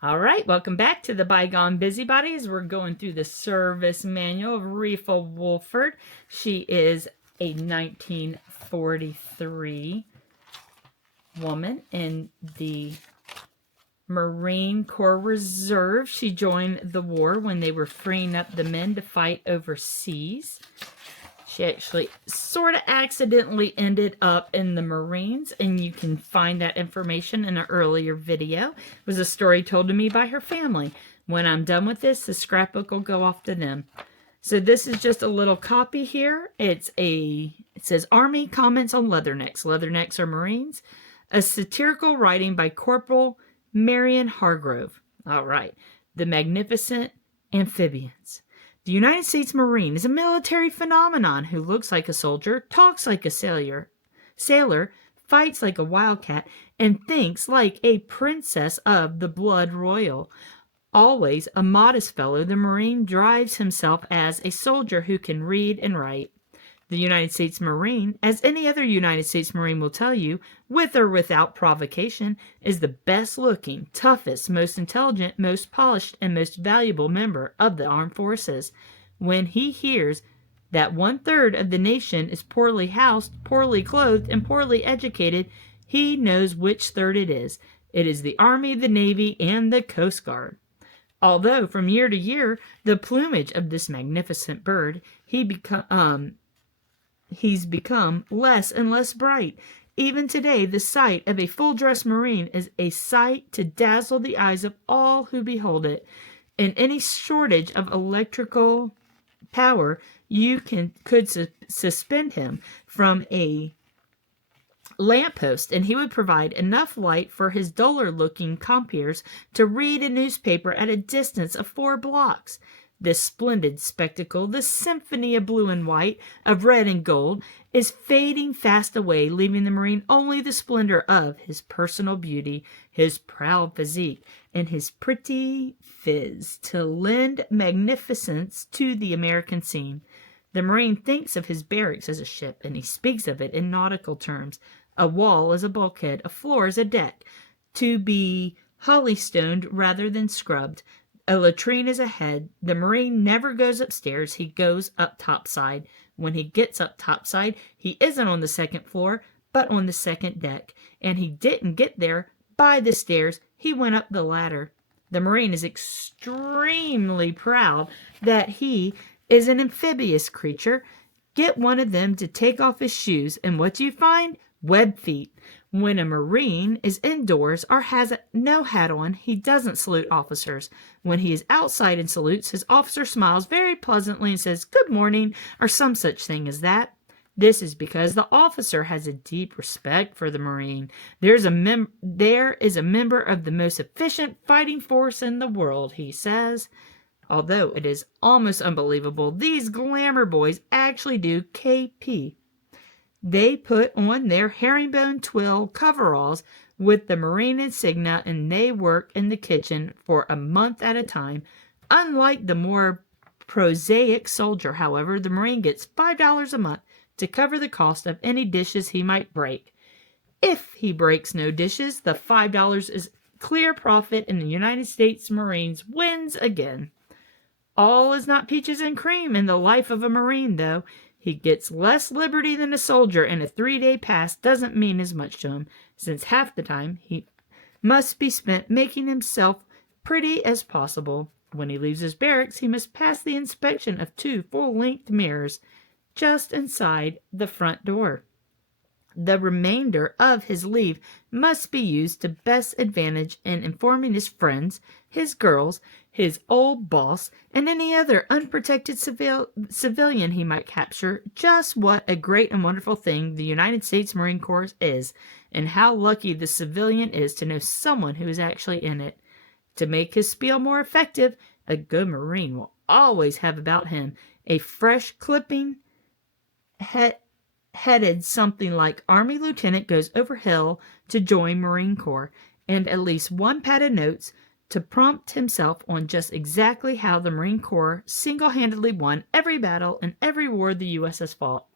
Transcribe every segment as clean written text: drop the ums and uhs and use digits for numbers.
All right, welcome back to the Bygone Busybodies. We're going through the service manual of Reva Wolford. She is a 1943 woman in the Marine Corps Reserve. She joined the war when they were freeing up the men to fight overseas. She actually sort of accidentally ended up in the Marines, and you can find that information in an earlier video. It was a story told to me by her family. When I'm done with this, the scrapbook will go off to them. So this is just a little copy here. It says Army Comments on Leathernecks. Leathernecks are Marines. A satirical writing by Corporal Marion Hargrove. All right. The Magnificent Amphibians. The United States Marine is a military phenomenon who looks like a soldier, talks like a sailor, fights like a wildcat, and thinks like a princess of the blood royal. Always a modest fellow, the Marine drives himself as a soldier who can read and write. The United States Marine, as any other United States Marine will tell you, with or without provocation, is the best-looking, toughest, most intelligent, most polished, and most valuable member of the armed forces. When he hears that 1/3 of the nation is poorly housed, poorly clothed, and poorly educated, he knows which third it is. It is the Army, the Navy, and the Coast Guard. Although from year to year, the plumage of this magnificent bird, he's become less and less bright. Even today, the sight of a full-dressed Marine is a sight to dazzle the eyes of all who behold it. In any shortage of electrical power, you could suspend him from a lamppost, and he would provide enough light for his duller-looking compeers to read a newspaper at a distance of 4 blocks. This splendid spectacle, this symphony of blue and white, of red and gold, is fading fast away, leaving the Marine only the splendor of his personal beauty, his proud physique, and his pretty phiz to lend magnificence to the American scene. The Marine thinks of his barracks as a ship, and he speaks of it in nautical terms. A wall is a bulkhead, a floor is a deck, to be holystoned rather than scrubbed. A latrine is a head. The Marine never goes upstairs. He goes up topside. When he gets up topside, he isn't on the second floor, but on the second deck. And he didn't get there by the stairs. He went up the ladder. The Marine is extremely proud that he is an amphibious creature. Get one of them to take off his shoes, and what do you find? Web feet. When a Marine is indoors or has no hat on, he doesn't salute officers. When he is outside and salutes, his officer smiles very pleasantly and says, "Good morning," or some such thing as that. This is because the officer has a deep respect for the Marine. There is a member of the most efficient fighting force in the world, he says. Although it is almost unbelievable, these glamour boys actually do KP. They put on their herringbone twill coveralls with the Marine insignia, and they work in the kitchen for a month at a time. Unlike the more prosaic soldier, however, the Marine gets $5 a month to cover the cost of any dishes he might break. If he breaks no dishes, the $5 is clear profit, and the United States Marines wins again. All is not peaches and cream in the life of a Marine, though. He gets less liberty than a soldier, and a 3-day pass doesn't mean as much to him, since half the time he must be spent making himself pretty as possible. When he leaves his barracks, he must pass the inspection of 2 full-length mirrors just inside the front door. The remainder of his leave must be used to best advantage in informing his friends, his girls, his old boss, and any other unprotected civilian he might capture just what a great and wonderful thing the United States Marine Corps is, and how lucky the civilian is to know someone who is actually in it. To make his spiel more effective, a good Marine will always have about him a fresh clipping headed something like Army Lieutenant goes over hill to join Marine Corps, and at least one pad of notes to prompt himself on just exactly how the Marine Corps single-handedly won every battle and every war the U.S. has fought.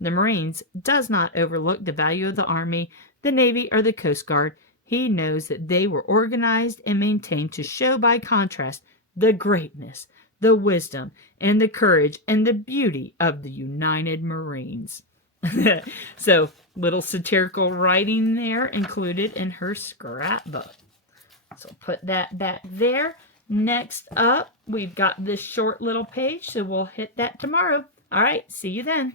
The Marines does not overlook the value of the Army, the Navy, or the Coast Guard. He knows that they were organized and maintained to show by contrast the greatness, the wisdom, and the courage and the beauty of the United Marines. So, little satirical writing there included in her scrapbook. So put that back there. Next up, we've got this short little page, so we'll hit that tomorrow. All right, see you then.